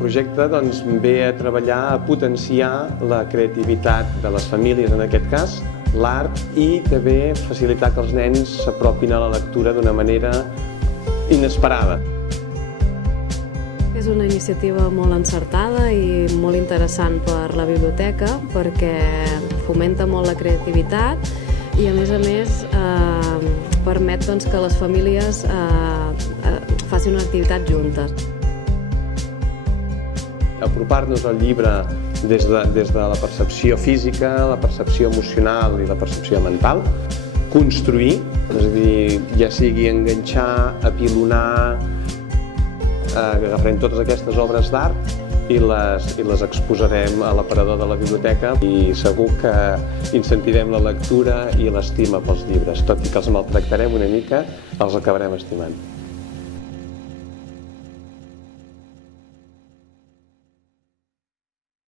projecte ve a treballar, a potenciar la creativitat de les famílies, en aquest cas, l'art, i també facilitar que els nens s'apropin a la lectura d'una manera inesperada. És una iniciativa molt encertada i molt interessant per la biblioteca perquè fomenta molt la creativitat i a més permet que les famílies facin una activitat juntes. Apropar-nos al llibre des de la percepció física, la percepció emocional i la percepció mental, construir, és a dir, ja sigui enganxar, apilonar, agafarem totes aquestes obres d'art i les exposarem a l'aparador de la biblioteca i segur que incentivem la lectura i l'estima pels llibres, tot i que els maltractarem una mica, els acabarem estimant.